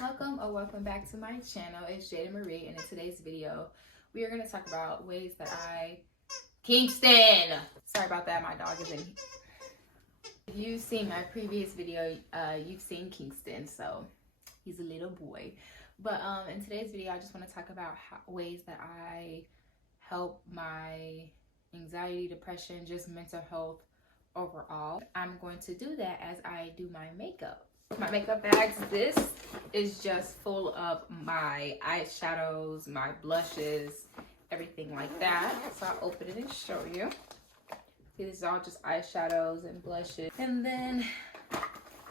Welcome or welcome back to my channel. It's Jada Marie, and in today's video we are going to talk about ways that Kingston, sorry about that, my dog is in. If you've seen my previous video, you've seen Kingston, so he's a little boy. But in today's video I just want to talk about ways that I help my anxiety, depression, just mental health overall. I'm going to do that as I do my makeup. My makeup bags, this is just full of my eyeshadows, my blushes, everything like that. So I'll open it and show you. See, this is all just eyeshadows and blushes. And then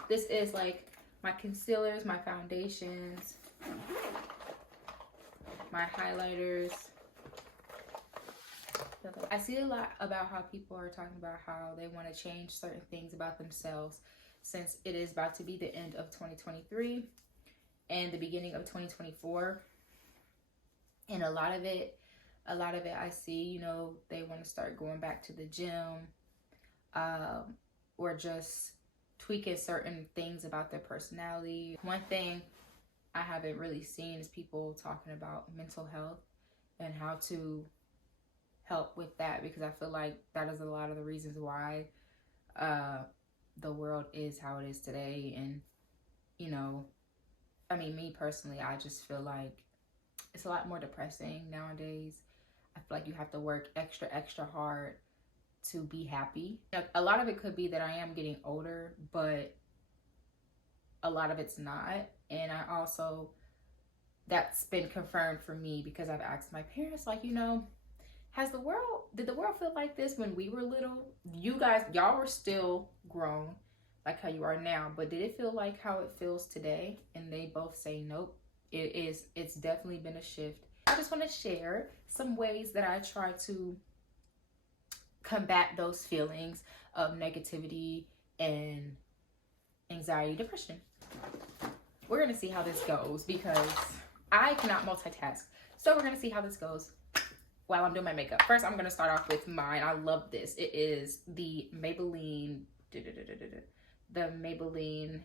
this is like my concealers, my foundations, my highlighters. I see a lot about how people are talking about how they want to change certain things about themselves, since it is about to be the end of 2023 and the beginning of 2024. And a lot of it I see, you know, they want to start going back to the gym, or just tweaking certain things about their personality. One thing I haven't really seen is people talking about mental health and how to help with that, because I feel like that is a lot of the reasons why the world is how it is today. And you know, I mean, me personally, I just feel like it's a lot more depressing nowadays. I feel like you have to work extra hard to be happy. A lot of it could be that I am getting older, but a lot of it's not. And I also, that's been confirmed for me because I've asked my parents, like, you know, did the world feel like this when we were little? Y'all were still grown like how you are now, but did it feel like how it feels today? And they both say nope. It's definitely been a shift. I just want to share some ways that I try to combat those feelings of negativity and anxiety, depression. We're gonna see how this goes because I cannot multitask. So we're gonna see how this goes while I'm doing my makeup. First, I'm gonna start off with mine. I love this. It is the Maybelline, the Maybelline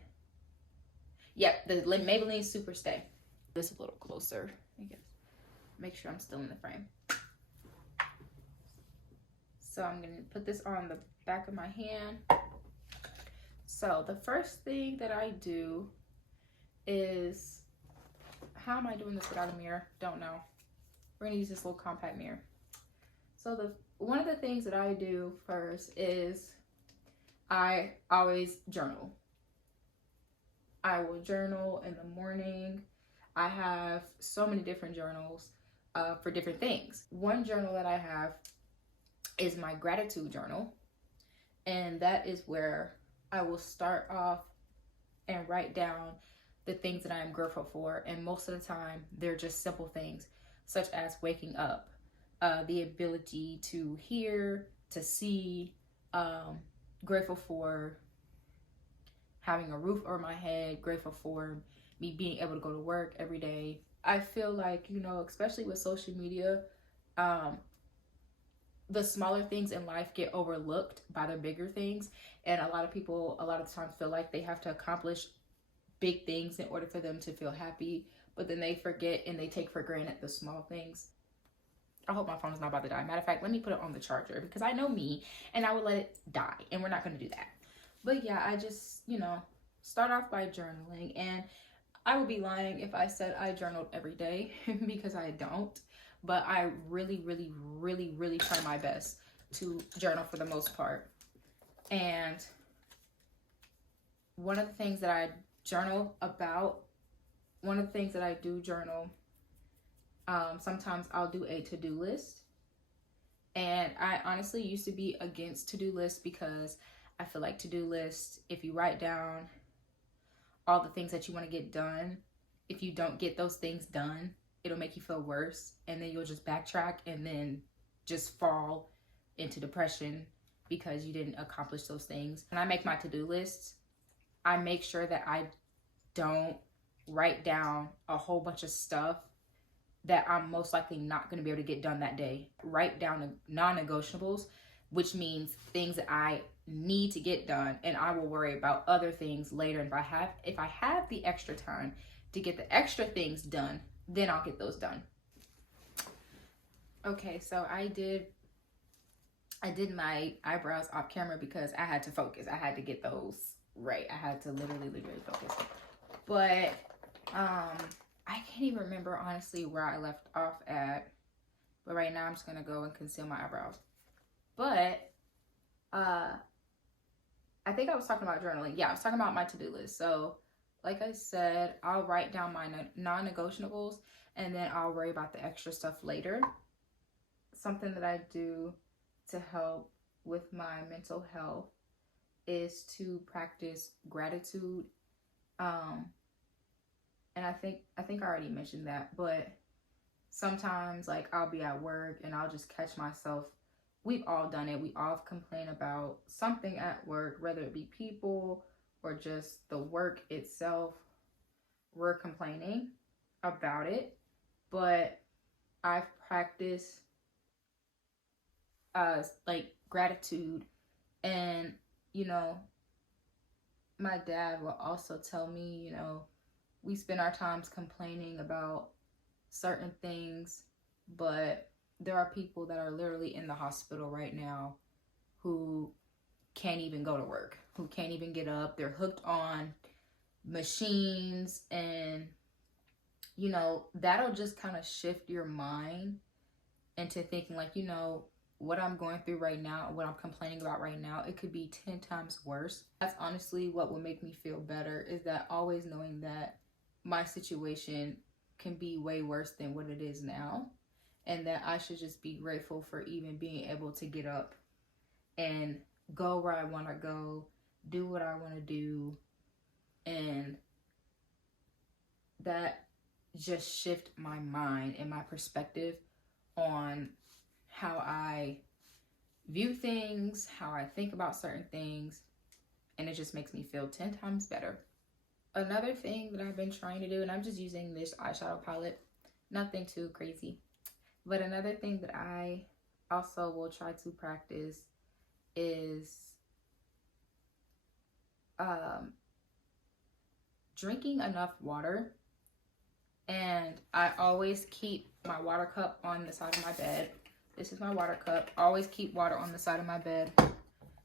Super Stay. This a little closer, I guess. Make sure I'm still in the frame. So I'm gonna put this on the back of my hand. So the first thing that I do is, how am I doing this without a mirror? Don't know. We're gonna use this little compact mirror. So one of the things that I do first is I always journal. I will journal in the morning. I have so many different journals for different things. One journal that I have is my gratitude journal. And that is where I will start off and write down the things that I am grateful for. And most of the time, they're just simple things, such as waking up, the ability to hear, to see, grateful for having a roof over my head, grateful for me being able to go to work every day. I feel like, you know, especially with social media, the smaller things in life get overlooked by the bigger things. And a lot of people, a lot of times, feel like they have to accomplish big things in order for them to feel happy, but then they forget and they take for granted the small things. I hope my phone is not about to die. Matter of fact, let me put it on the charger because I know me and I would let it die, and we're not going to do that. But yeah, I just, you know, start off by journaling. And I would be lying if I said I journaled every day because I don't. But I really try my best to journal for the most part. And one of the things that I journal about, one of the things that I do journal, sometimes I'll do a to-do list. And I honestly used to be against to-do lists because I feel like to-do lists, if you write down all the things that you want to get done, if you don't get those things done, it'll make you feel worse. And then you'll just backtrack and then just fall into depression because you didn't accomplish those things. When I make my to-do lists, I make sure that I don't write down a whole bunch of stuff that I'm most likely not going to be able to get done that day. Write down the non-negotiables, which means things that I need to get done, and I will worry about other things later. If I have the extra time to get the extra things done, then I'll get those done. Okay, so I did my eyebrows off camera because I had to focus. I had to get those right. I had to literally focus. But I can't even remember honestly where I left off at. But right now I'm just gonna go and conceal my eyebrows. But I think I was talking about journaling. Yeah, I was talking about my to-do list. So like I said, I'll write down my non-negotiables, and then I'll worry about the extra stuff later. Something that I do to help with my mental health is to practice gratitude. And I think I already mentioned that, but sometimes like I'll be at work and I'll just catch myself. We've all done it. We all complain about something at work, whether it be people or just the work itself. We're complaining about it, but I've practiced like gratitude. And you know, my dad will also tell me, you know, we spend our times complaining about certain things, but there are people that are literally in the hospital right now who can't even go to work, who can't even get up. They're hooked on machines, and you know, that'll just kind of shift your mind into thinking like, you know, what I'm going through right now, what I'm complaining about right now, it could be 10 times worse. That's honestly what will make me feel better, is that always knowing that my situation can be way worse than what it is now, and that I should just be grateful for even being able to get up and go where I want to go, do what I want to do, and that just shift my mind and my perspective on how I view things, how I think about certain things, and it just makes me feel 10 times better. Another thing that I've been trying to do, and I'm just using this eyeshadow palette, nothing too crazy, but another thing that I also will try to practice is drinking enough water. And I always keep my water cup on the side of my bed. This is my water cup. I always keep water on the side of my bed.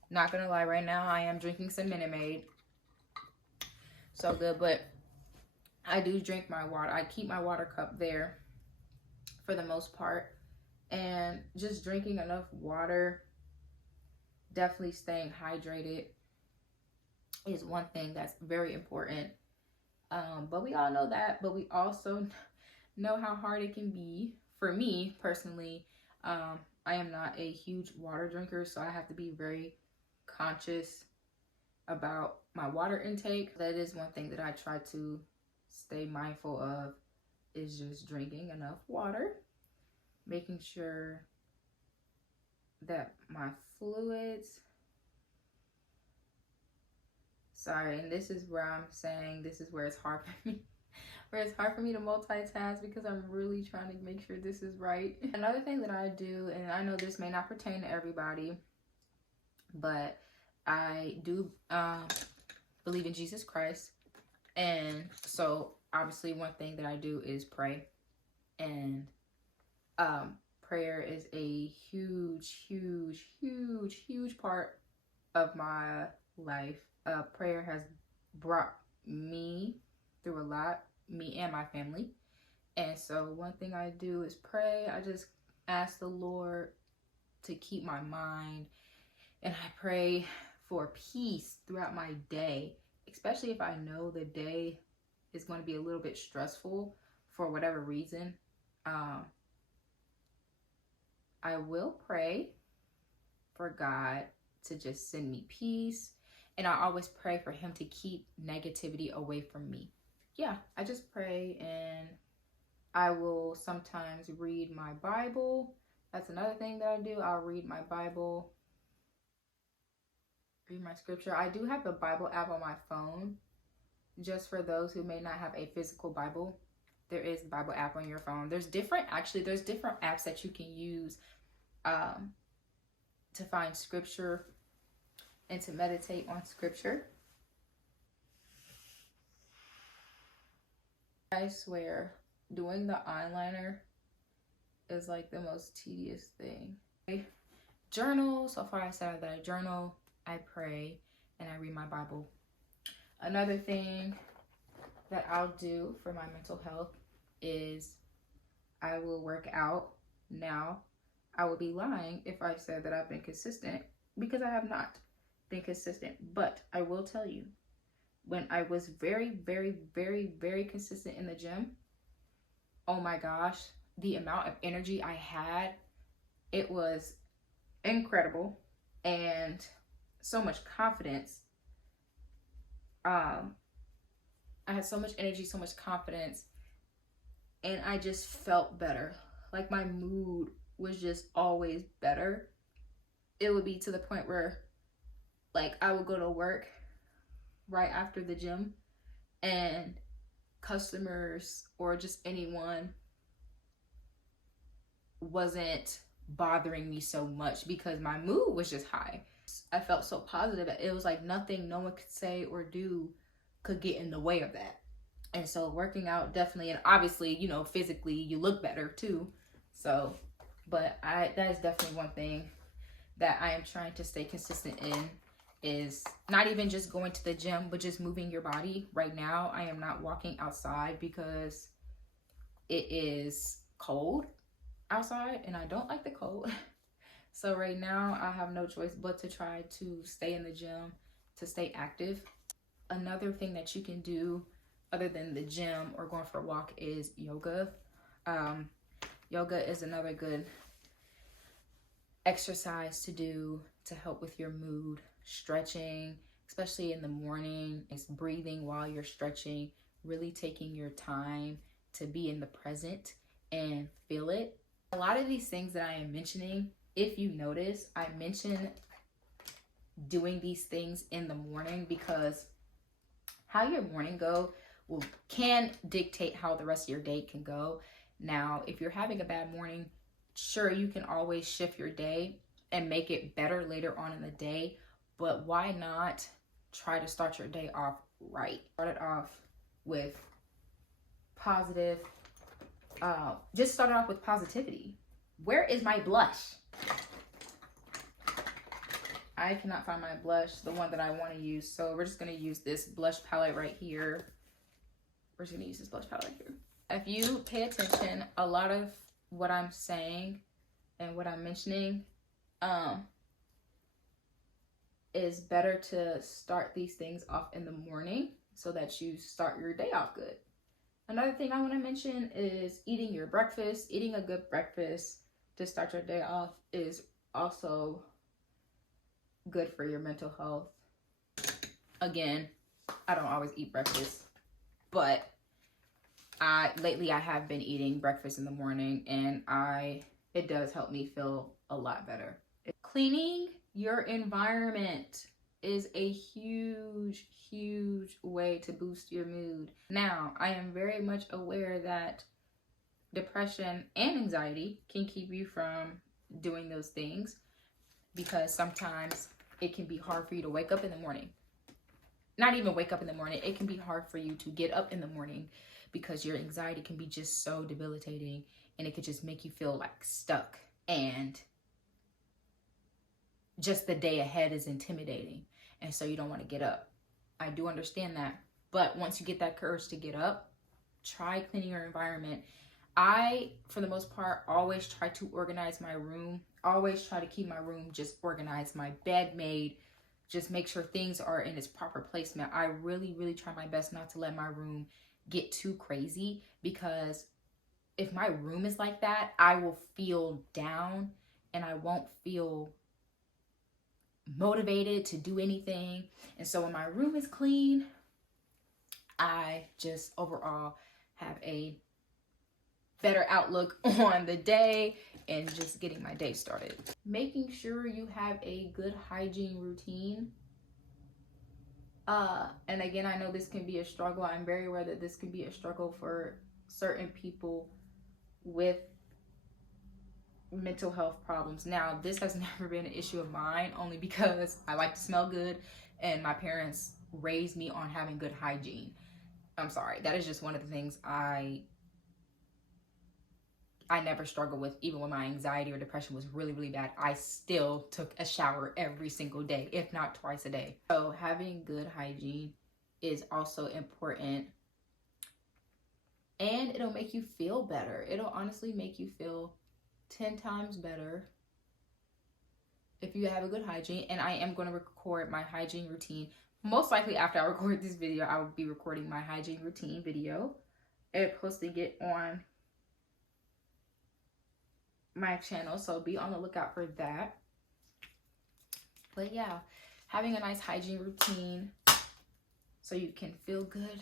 Not gonna lie, right now I am drinking some Minute Maid. So good, but I do drink my water. I keep my water cup there for the most part. And just drinking enough water, definitely staying hydrated is one thing that's very important. But we all know that, but we also know how hard it can be. For me personally, I am not a huge water drinker, so I have to be very conscious about my water intake. That is one thing that I try to stay mindful of, is just drinking enough water, making sure that my fluids, sorry, and this is where I'm saying this is where it's hard for me to multitask, because I'm really trying to make sure this is right. Another thing that I do, and I know this may not pertain to everybody, but I do believe in Jesus Christ. And so obviously one thing that I do is pray. And prayer is a huge part of my life. Prayer has brought me through a lot, me and my family. And so one thing I do is pray. I just ask the Lord to keep my mind, and I pray for peace throughout my day, especially if I know the day is going to be a little bit stressful for whatever reason. I will pray for God to just send me peace, and I always pray for him to keep negativity away from me. Yeah, I just pray, and I will sometimes read my Bible. That's another thing that I do. I'll read my Bible, read my scripture. I do have the Bible app on my phone. Just for those who may not have a physical Bible, there is a Bible app on your phone. There's different apps that you can use to find scripture. and to meditate on scripture. I swear, doing the eyeliner is like the most tedious thing. I journal. So far I said that I journal, I pray, and I read my Bible. Another thing that I'll do for my mental health is I will work out. Now, I would be lying if I said that I've been consistent, because I have not been consistent. But I will tell you, when I was very, very, very, very consistent in the gym, oh my gosh, the amount of energy I had, it was incredible, and so much confidence. I had so much energy, so much confidence, and I just felt better. Like my mood was just always better. It would be to the point where like I would go to work right after the gym, and customers or just anyone wasn't bothering me so much because my mood was just high. I felt so positive. It was like nothing no one could say or do could get in the way of that. And so working out definitely, and obviously, you know, physically you look better too. So, but that is definitely one thing that I am trying to stay consistent in, is not even just going to the gym, but just moving your body. Right now, I am not walking outside because it is cold outside and I don't like the cold. So right now I have no choice but to try to stay in the gym, to stay active. Another thing that you can do other than the gym or going for a walk is yoga. Yoga is another good exercise to do to help with your mood. Stretching, especially in the morning, is breathing while you're stretching, really taking your time to be in the present and feel it. A lot of these things that I am mentioning, if you notice, I mention doing these things in the morning because how your morning can dictate how the rest of your day can go. Now, if you're having a bad morning, sure, you can always shift your day and make it better later on in the day, but why not try to start your day off right? Start it off with positive, just start it off with positivity. Where is my blush? I cannot find my blush, the one that I want to use. So we're just going to use this blush palette right here. We're just going to use this blush palette right here. If you pay attention, a lot of what I'm saying and what I'm mentioning is better to start these things off in the morning so that you start your day off good. Another thing I want to mention is eating your breakfast. Eating a good breakfast to start your day off is also good for your mental health. Again, I don't always eat breakfast, but lately I have been eating breakfast in the morning, and it does help me feel a lot better. Cleaning your environment is a huge, huge way to boost your mood. Now, I am very much aware that depression and anxiety can keep you from doing those things, because sometimes it can be hard for you to wake up in the morning. Not even wake up in the morning. It can be hard for you to get up in the morning because your anxiety can be just so debilitating, and it could just make you feel like stuck, and just the day ahead is intimidating, and so you don't want to get up. I do understand that, but once you get that courage to get up, try cleaning your environment. I, for the most part, always try to organize my room. Always try to keep my room just organized, my bed made, just make sure things are in its proper placement. I really, really try my best not to let my room get too crazy, because if my room is like that, I will feel down and I won't feel motivated to do anything. And so when my room is clean, I just overall have a better outlook on the day and just getting my day started. Making sure you have a good hygiene routine. And again, I know this can be a struggle. I'm very aware that this can be a struggle for certain people with mental health problems. Now, this has never been an issue of mine, only because I like to smell good and my parents raised me on having good hygiene. I'm sorry, that is just one of the things I never struggled with. Even when my anxiety or depression was really, really bad, I still took a shower every single day, if not twice a day. So having good hygiene is also important, and it'll make you feel better. It'll honestly make you feel 10 times better if you have a good hygiene. And I am going to record my hygiene routine. Most likely after I record this video, I will be recording my hygiene routine video and posting it on my channel, so be on the lookout for that. But yeah, having a nice hygiene routine so you can feel good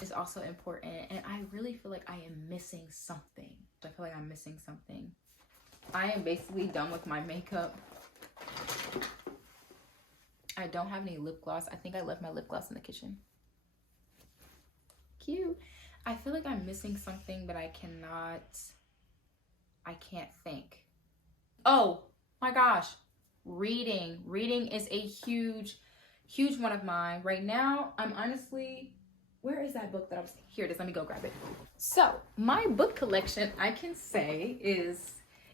is also important. And I really feel like I am missing something. I feel like I'm missing something. I am basically done with my makeup. I don't have any lip gloss. I think I left my lip gloss in the kitchen. Cute. I feel like I'm missing something, but I can't think. Oh my gosh, reading. Reading is a huge one of mine. Right now, I'm honestly, where is that book that I was, here it is, let me go grab it. So my book collection, I can say,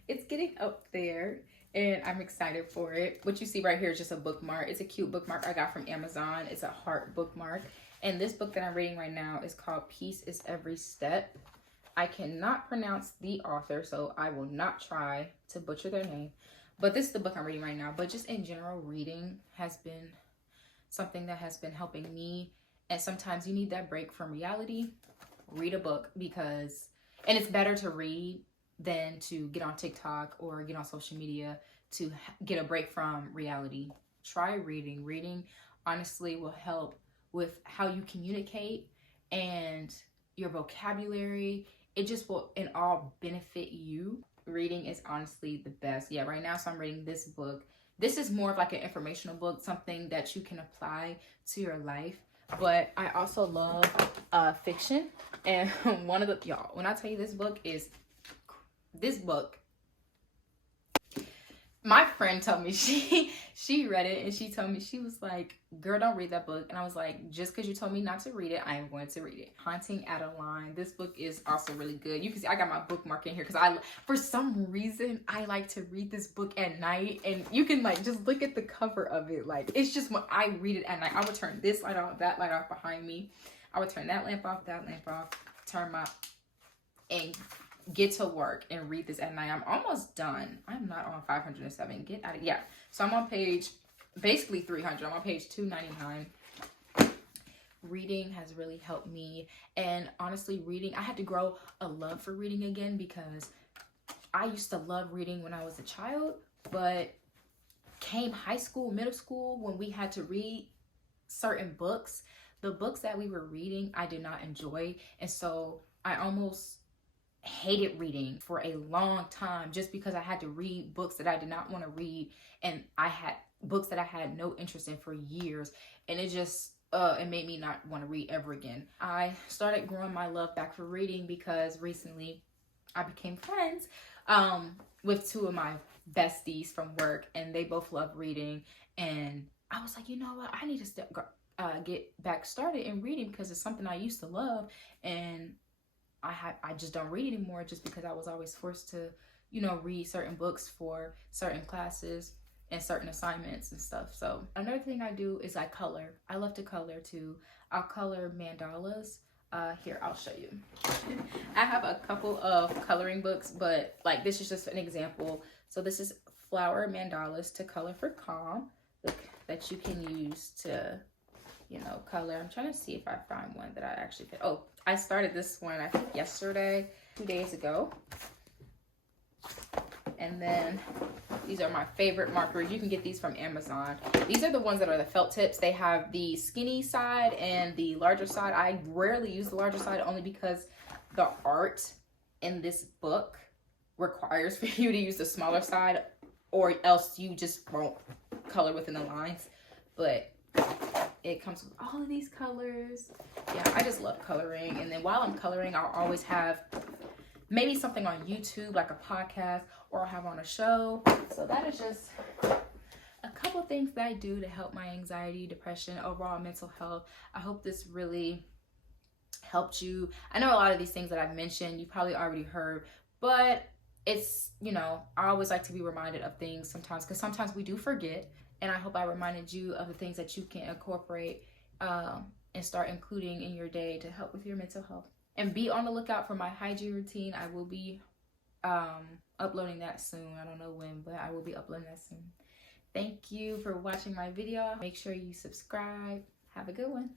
it's getting up there and I'm excited for it. What you see right here is just a bookmark. It's a cute bookmark I got from Amazon. It's a heart bookmark. And this book that I'm reading right now is called Peace is Every Step. I cannot pronounce the author, so I will not try to butcher their name. But this is the book I'm reading right now. But just in general, reading has been something that has been helping me. And sometimes you need that break from reality. Read a book, because, and it's better to read than to get on TikTok or get on social media to get a break from reality. Try reading. Reading honestly will help with how you communicate and your vocabulary. It just will in all benefit you. Reading is honestly the best. Yeah, right now, so I'm reading this book. This is more of like an informational book, something that you can apply to your life. But I also love fiction. And one of the, y'all, when I tell you this book, my friend told me she read it, and she told me, she was like, girl, don't read that book. And I was like, just because you told me not to read it, I am going to read it. Haunting Adeline. This book is also really good. You can see I got my bookmark in here because for some reason, I like to read this book at night. And you can like just look at the cover of it. Like, it's just when I read it at night, I would turn this light off, that light off behind me. I would turn that lamp off, turn my, and get to work and read this at night. I'm almost done. I'm not on 507. Get out of, yeah. So I'm on page, basically 300. I'm on page 299. Reading has really helped me. And honestly, reading, I had to grow a love for reading again, because I used to love reading when I was a child, but came high school, middle school, when we had to read certain books, the books that we were reading, I did not enjoy. And so I almost hated reading for a long time, just because I had to read books that I did not want to read, and I had books that I had no interest in for years, and it just it made me not want to read ever again. I started growing my love back for reading because recently I became friends with two of my besties from work, and they both love reading, and I was like, you know what, I need to get back started in reading, because it's something I used to love, and I just don't read anymore, just because I was always forced to, you know, read certain books for certain classes and certain assignments and stuff. So another thing I do is I color. I love to color too. I'll color mandalas. Here, I'll show you. I have a couple of coloring books, but like this is just an example. So this is flower mandalas to color for calm, that you can use to, you know, color. I'm trying to see if I find one that I actually fit. Oh, I started this one, I think yesterday, 2 days ago. And then these are my favorite markers. You can get these from Amazon. These are the ones that are the felt tips. They have the skinny side and the larger side. I rarely use the larger side, only because the art in this book requires for you to use the smaller side, or else you just won't color within the lines. But it comes with all of these colors. Yeah, I just love coloring. And then while I'm coloring, I'll always have maybe something on YouTube, like a podcast, or I'll have on a show. So that is just a couple things that I do to help my anxiety, depression, overall mental health. I hope this really helped you. I know a lot of these things that I've mentioned, you probably already heard, but it's, you know, I always like to be reminded of things sometimes, because sometimes we do forget. And I hope I reminded you of the things that you can incorporate and start including in your day to help with your mental health. And be on the lookout for my hygiene routine. I will be uploading that soon. I don't know when, but I will be uploading that soon. Thank you for watching my video. Make sure you subscribe. Have a good one.